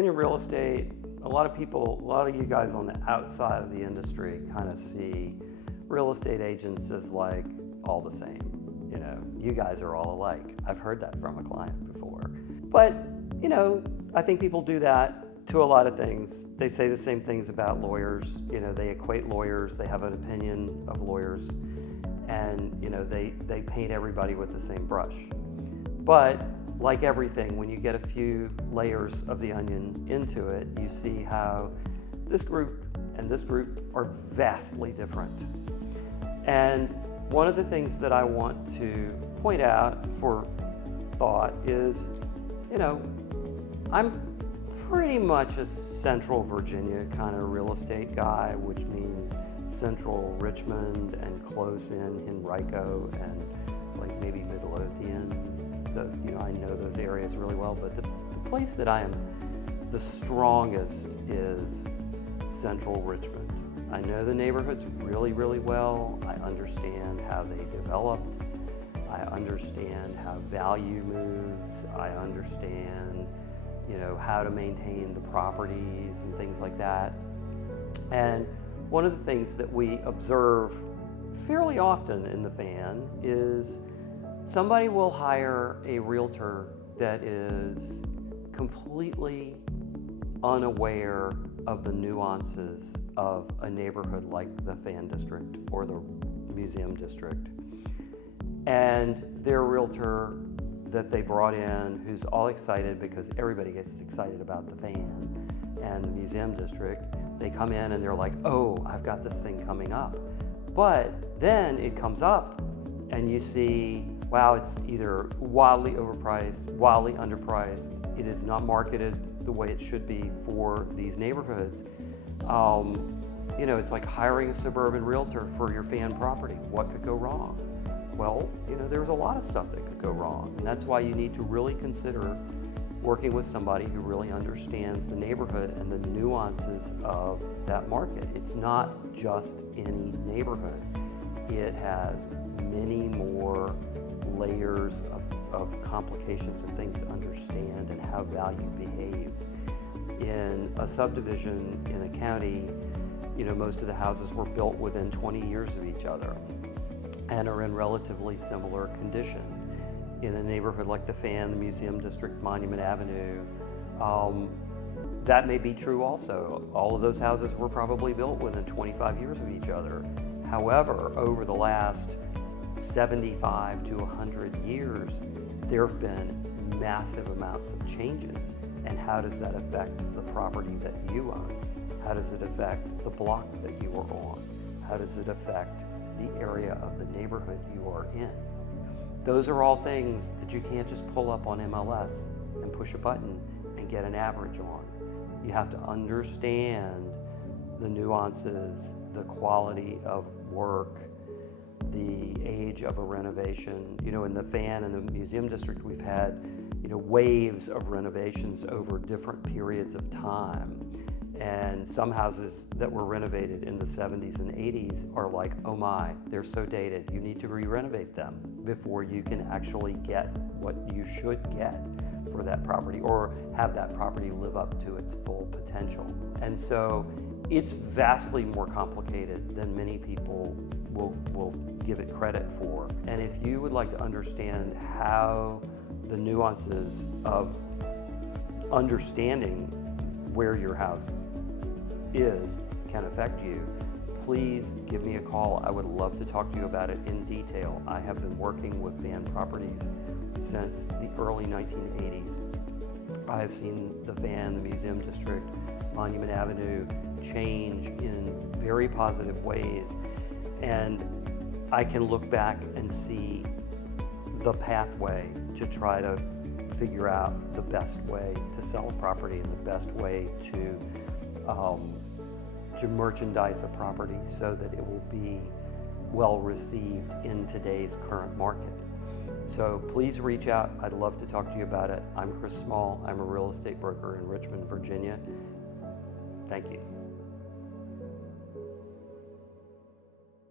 being in real estate, a lot of you guys on the outside of the industry kind of see real estate agents as like all the same. You know, you guys are all alike. I've heard that from a client before. But, you know, I think people do that to a lot of things. They say the same things about lawyers. You know, they equate lawyers, they have an opinion of lawyers, and, you know, they paint everybody with the same brush. But like everything, when you get a few layers of the onion into it, you see how this group and this group are vastly different. And one of the things that I want to point out for thought is, you know, I'm pretty much a Central Virginia kind of real estate guy, which means Central Richmond and close in Henrico and like maybe Midlothian. You know, I know those areas really well, but the place that I am the strongest is Central Richmond. I know the neighborhoods really, really well. I understand how they developed. I understand how value moves. I understand, you know, how to maintain the properties and things like that. And one of the things that we observe fairly often in the Fan is somebody will hire a realtor that is completely unaware of the nuances of a neighborhood like the Fan District or the Museum District. And their realtor that they brought in, who's all excited because everybody gets excited about the Fan and the Museum District, they come in and they're like, oh, I've got this thing coming up. But then it comes up and you see, wow, it's either wildly overpriced, wildly underpriced. It is not marketed the way it should be for these neighborhoods. You know, it's like hiring a suburban realtor for your Fan property. What could go wrong? Well, you know, there's a lot of stuff that could go wrong. And that's why you need to really consider working with somebody who really understands the neighborhood and the nuances of that market. It's not just any neighborhood. It has many more layers of complications and things to understand and how value behaves. In a subdivision in a county, you know, most of the houses were built within 20 years of each other and are in relatively similar condition. In a neighborhood like the Fan, the Museum District, Monument Avenue, that may be true also. All of those houses were probably built within 25 years of each other. However, over the last 75 to 100 years, there have been massive amounts of changes. And how does that affect the property that you own? How does it affect the block that you are on? How does it affect the area of the neighborhood you are in? Those are all things that you can't just pull up on MLS and push a button and get an average on. You have to understand the nuances, the quality of work, the age of a renovation. You know, in the Fan and the Museum District, we've had, you know, waves of renovations over different periods of time. And some houses that were renovated in the 70s and 80s are like, oh my, they're so dated. You need to re-renovate them before you can actually get what you should get for that property or have that property live up to its full potential. And so it's vastly more complicated than many people will give it credit for. And if you would like to understand how the nuances of understanding where your house is can affect you, please give me a call. I would love to talk to you about it in detail. I have been working with Fan properties since the early 1980s. I have seen the Fan, the Museum District, Monument Avenue change in very positive ways. And I can look back and see the pathway to try to figure out the best way to sell a property and the best way to merchandise a property so that it will be well received in today's current market. So please reach out. I'd love to talk to you about it. I'm Chris Small. I'm a real estate broker in Richmond, Virginia. Thank you.